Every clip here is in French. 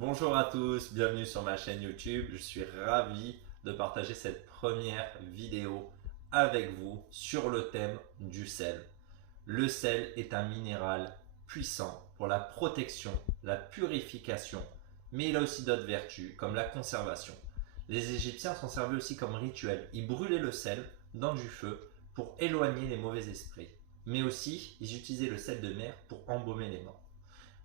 Bonjour à tous, bienvenue sur ma chaîne YouTube. Je suis ravi de partager cette première vidéo avec vous sur le thème du sel. Le sel est un minéral puissant pour la protection, la purification, mais il a aussi d'autres vertus comme la conservation. Les Égyptiens s'en servaient aussi comme rituel. Ils brûlaient le sel dans du feu pour éloigner les mauvais esprits. Mais aussi, ils utilisaient le sel de mer pour embaumer les morts.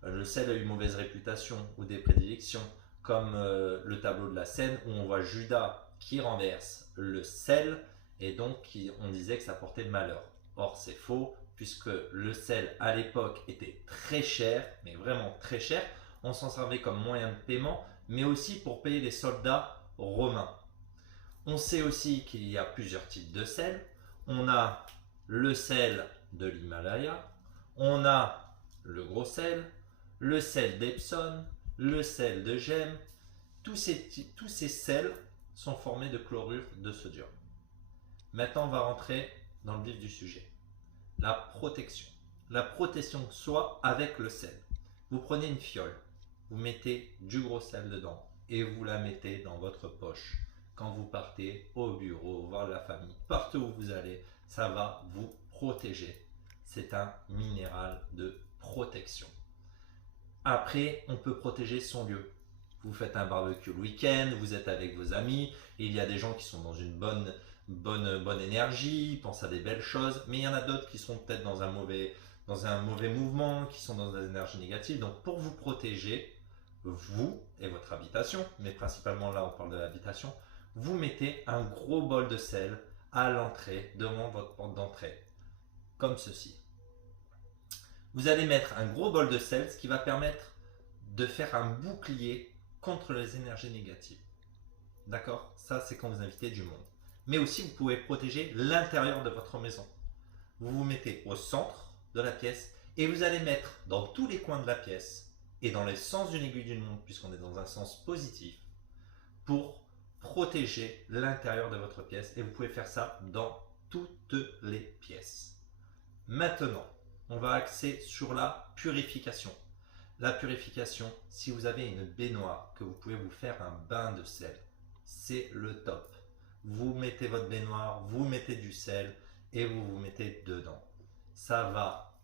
Le sel a eu une mauvaise réputation ou des prédilections, comme le tableau de la scène où on voit Judas qui renverse le sel et donc on disait que ça portait malheur. Or c'est faux puisque le sel à l'époque était très cher, mais vraiment très cher. On s'en servait comme moyen de paiement, mais aussi pour payer les soldats romains. On sait aussi qu'il y a plusieurs types de sel. On a le sel de l'Himalaya, on a le gros sel, le sel d'Epsom, le sel de gemme. Tous ces sels sont formés de chlorure de sodium. Maintenant, on va rentrer dans le vif du sujet. La protection. La protection soit avec le sel. Vous prenez une fiole, vous mettez du gros sel dedans et vous la mettez dans votre poche. Quand vous partez au bureau, voir la famille, partout où vous allez, ça va vous protéger. C'est un minéral de protection. Après, on peut protéger son lieu. Vous faites un barbecue le week-end, vous êtes avec vos amis, et il y a des gens qui sont dans une bonne énergie, pensent à des belles choses, mais il y en a d'autres qui sont peut-être dans un mauvais mouvement, qui sont dans des énergies négatives. Donc pour vous protéger, vous et votre habitation, mais principalement là on parle de l'habitation, vous mettez un gros bol de sel à l'entrée, devant votre porte d'entrée, comme ceci. Vous allez mettre un gros bol de sel, ce qui va permettre de faire un bouclier contre les énergies négatives. D'accord? Ça, c'est quand vous invitez du monde. Mais aussi, vous pouvez protéger l'intérieur de votre maison. Vous vous mettez au centre de la pièce et vous allez mettre dans tous les coins de la pièce et dans les sens d'une aiguille d'une montre, puisqu'on est dans un sens positif, pour protéger l'intérieur de votre pièce. Et vous pouvez faire ça dans toutes les pièces. Maintenant, on va axer sur la purification. La purification, si vous avez une baignoire, que vous pouvez vous faire un bain de sel, c'est le top. Vous mettez votre baignoire, vous mettez du sel et vous vous mettez dedans. Ça va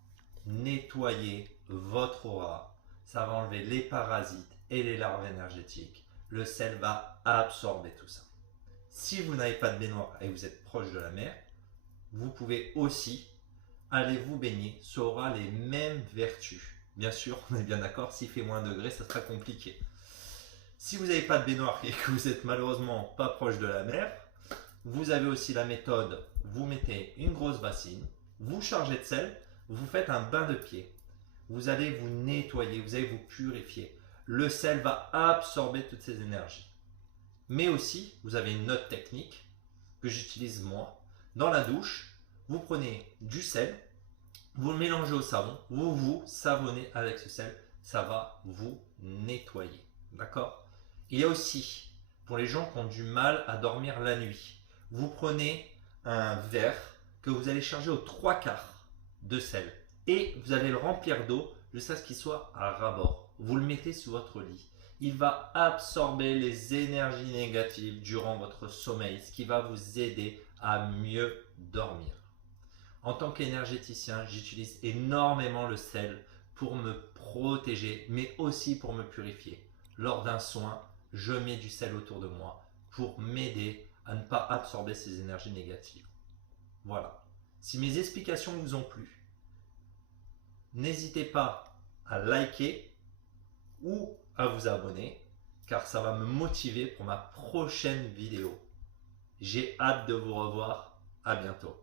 nettoyer votre aura, ça va enlever les parasites et les larves énergétiques. Le sel va absorber tout ça. Si vous n'avez pas de baignoire et vous êtes proche de la mer, vous pouvez aussi aller vous baigner, ça aura les mêmes vertus. Bien sûr, on est bien d'accord, s'il fait moins de degrés, ça sera compliqué. Si vous n'avez pas de baignoire et que vous êtes malheureusement pas proche de la mer, vous avez aussi la méthode, vous mettez une grosse bassine, vous chargez de sel, vous faites un bain de pied. Vous allez vous nettoyer, vous allez vous purifier. Le sel va absorber toutes ces énergies. Mais aussi, vous avez une autre technique que j'utilise moi. Dans la douche, vous prenez du sel, vous le mélangez au savon, vous vous savonnez avec ce sel, ça va vous nettoyer. D'accord? Il y a aussi, pour les gens qui ont du mal à dormir la nuit, vous prenez un verre que vous allez charger aux 3/4 de sel et vous allez le remplir d'eau jusqu'à ce qu'il soit à ras-bord. Vous le mettez sous votre lit. Il va absorber les énergies négatives durant votre sommeil, ce qui va vous aider à mieux dormir. En tant qu'énergéticien, j'utilise énormément le sel pour me protéger, mais aussi pour me purifier. Lors d'un soin, je mets du sel autour de moi pour m'aider à ne pas absorber ces énergies négatives. Voilà. Si mes explications vous ont plu, n'hésitez pas à liker ou à vous abonner, car ça va me motiver pour ma prochaine vidéo. J'ai hâte de vous revoir. À bientôt.